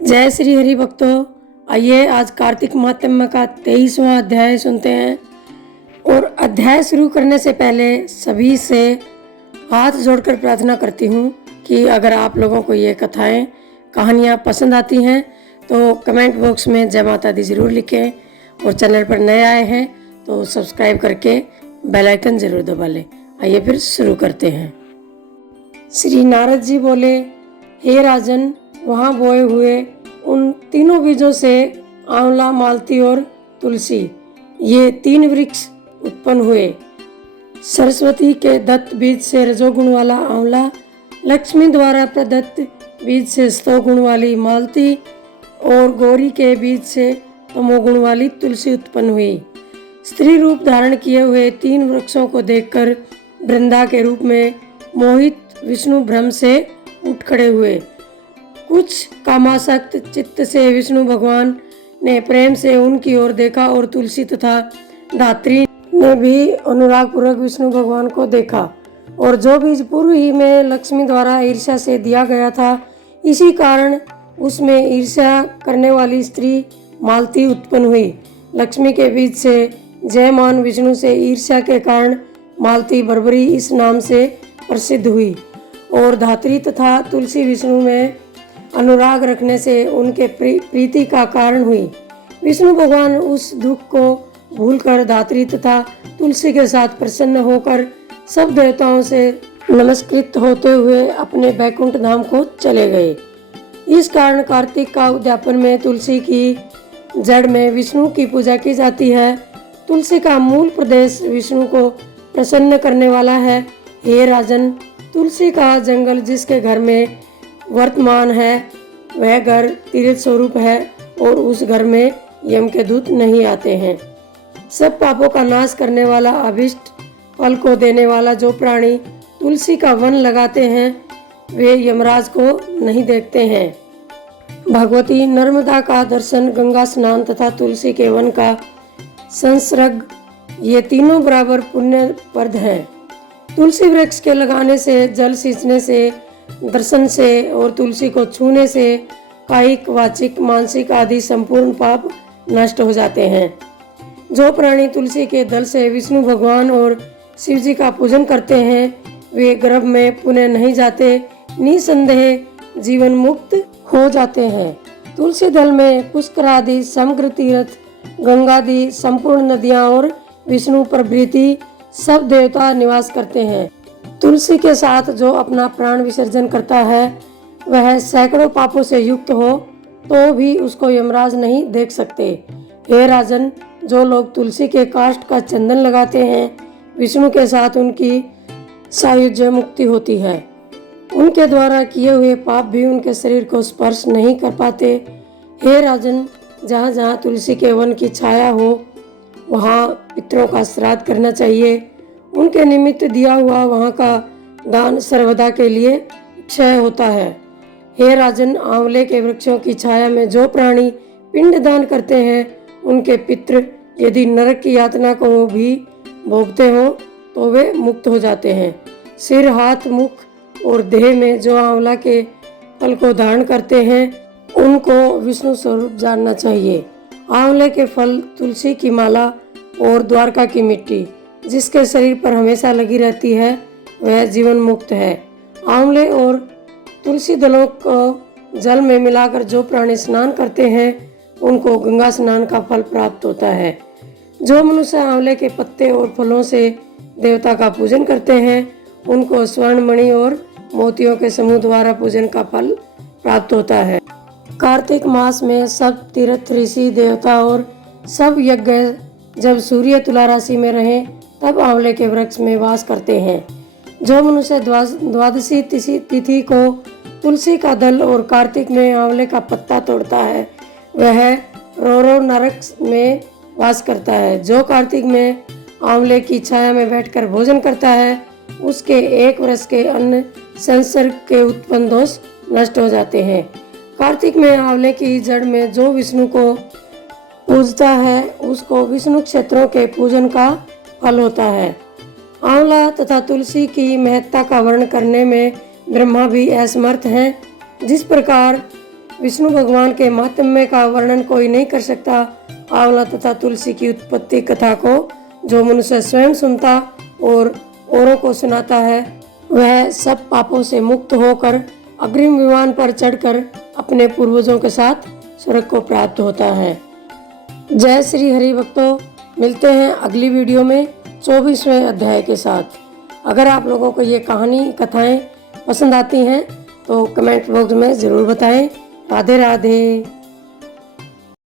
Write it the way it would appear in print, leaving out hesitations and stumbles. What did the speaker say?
जय श्री हरि भक्तों, आइए आज कार्तिक महात्म्य का 23वां अध्याय सुनते हैं। और अध्याय शुरू करने से पहले सभी से हाथ जोड़कर प्रार्थना करती हूँ कि अगर आप लोगों को ये कथाएं कहानियाँ पसंद आती हैं तो कमेंट बॉक्स में जय माता दी ज़रूर लिखें, और चैनल पर नए आए हैं तो सब्सक्राइब करके बेल आइकन ज़रूर दबा लें। आइए फिर शुरू करते हैं। श्री नारद जी बोले, हे राजन, वहाँ बोए हुए उन तीनों बीजों से आंवला, मालती और तुलसी, ये 3 वृक्ष उत्पन्न हुए। सरस्वती के दत्त बीज से रजोगुण वाला आंवला, लक्ष्मी द्वारा प्रदत्त बीज से सतोगुण वाली मालती और गौरी के बीज से तमोगुण वाली तुलसी उत्पन्न हुई। स्त्री रूप धारण किए हुए 3 वृक्षों को देखकर वृंदा के रूप में मोहित विष्णु भ्रम से उठ खड़े हुए। कुछ कामासक्त चित्त से विष्णु भगवान ने प्रेम से उनकी ओर देखा और तुलसी तथा धात्री ने भी अनुराग पूर्वक विष्णु भगवान को देखा। और जो बीज पूर्व ही में लक्ष्मी द्वारा ईर्ष्या से दिया गया था, इसी कारण उसमें ईर्ष्या करने वाली स्त्री मालती उत्पन्न हुई। लक्ष्मी के बीज से जयमान विष्णु से ईर्ष्या के कारण मालती बर्बरी इस नाम से प्रसिद्ध हुई। और धात्री तथा तुलसी विष्णु में अनुराग रखने से उनके प्रीति का कारण हुई। विष्णु भगवान उस दुख को भूलकर धात्री तथा तुलसी के साथ प्रसन्न होकर सब देवताओं से नमस्कृत होते हुए अपने बैकुंठ धाम को चले गए। इस कारण कार्तिक का उद्यापन में तुलसी की जड़ में विष्णु की पूजा की जाती है। तुलसी का मूल प्रदेश विष्णु को प्रसन्न करने वाला है। हे राजन, तुलसी का जंगल जिसके घर में वर्तमान है, वह घर तीर्थ स्वरूप है और उस घर में यम के दूत नहीं आते हैं। सब पापों का नाश करने वाला, अभिष्ट फल को देने वाला जो प्राणी तुलसी का वन लगाते हैं, वे यमराज को नहीं देखते हैं। भगवती नर्मदा का दर्शन, गंगा स्नान तथा तुलसी के वन का संसर्ग, ये तीनों बराबर पुण्यप्रद हैं। तुलसी वृक्ष के लगाने से, जल सींचने से, दर्शन से और तुलसी को छूने से कायिक, वाचिक, मानसिक आदि संपूर्ण पाप नष्ट हो जाते हैं। जो प्राणी तुलसी के दल से विष्णु भगवान और शिव जी का पूजन करते हैं, वे गर्भ में पुनः नहीं जाते, निसंदेह जीवन मुक्त हो जाते हैं। तुलसी दल में पुष्कर आदि समग्र तीर्थ, गंगादि संपूर्ण नदियां और विष्णु प्रभृति सब देवता निवास करते हैं। तुलसी के साथ जो अपना प्राण विसर्जन करता है, वह सैकड़ों पापों से युक्त हो तो भी उसको यमराज नहीं देख सकते। हे राजन, जो लोग तुलसी के काष्ठ का चंदन लगाते हैं, विष्णु के साथ उनकी सायुज्य मुक्ति होती है। उनके द्वारा किए हुए पाप भी उनके शरीर को स्पर्श नहीं कर पाते। हे राजन, जहाँ जहाँ तुलसी के वन की छाया हो, वहाँ पितरों का श्राद्ध करना चाहिए। उनके निमित्त दिया हुआ वहाँ का दान सर्वदा के लिए क्षय होता है। हे राजन, आंवले के वृक्षों की छाया में जो प्राणी पिंड दान करते हैं, उनके पितृ यदि नरक की यातना को भी भोगते हो तो वे मुक्त हो जाते हैं। सिर, हाथ, मुख और देह में जो आंवला के फल को धारण करते हैं, उनको विष्णु स्वरूप जानना चाहिए। आंवले के फल, तुलसी की माला और द्वारका की मिट्टी जिसके शरीर पर हमेशा लगी रहती है, वह जीवन मुक्त है। आंवले और तुलसी दलों को जल में मिलाकर जो प्राणी स्नान करते हैं, उनको गंगा स्नान का फल प्राप्त होता है। जो मनुष्य आंवले के पत्ते और फलों से देवता का पूजन करते हैं, उनको स्वर्ण मणि और मोतियों के समूह द्वारा पूजन का फल प्राप्त होता है। कार्तिक मास में सब तीर्थ, ऋषि, देवता और सब यज्ञ जब सूर्य तुला राशि में रहें, तब आंवले के वृक्ष में वास करते हैं। जो मनुष्य द्वादशी तिथि को तुलसी का दल और कार्तिक में आंवले का पत्ता तोड़ता है, वह रोरो नरक में वास करता है। जो कार्तिक में आंवले की छाया में बैठकर भोजन करता है, उसके 1 वर्ष के अन्न संसर्ग के उत्पन्न दोष नष्ट हो जाते हैं। कार्तिक में आंवले की जड़ में जो विष्णु को पूजता है, उसको विष्णु क्षेत्रों के पूजन का फल होता है। आंवला तथा तुलसी की महत्ता का वर्णन करने में ब्रह्मा भी असमर्थ हैं। जिस प्रकार विष्णु भगवान के महात्म्य का वर्णन कोई नहीं कर सकता। आंवला तथा तुलसी की उत्पत्ति कथा को जो मनुष्य स्वयं सुनता और औरों को सुनाता है, वह सब पापों से मुक्त होकर अग्रिम विमान पर चढ़कर अपने पूर्वजों के साथ स्वर्ग को प्राप्त होता है। जय श्री हरि भक्तों, मिलते हैं अगली वीडियो में 24वें अध्याय के साथ। अगर आप लोगों को ये कहानी कथाएं पसंद आती हैं तो कमेंट बॉक्स में ज़रूर बताएं। राधे राधे।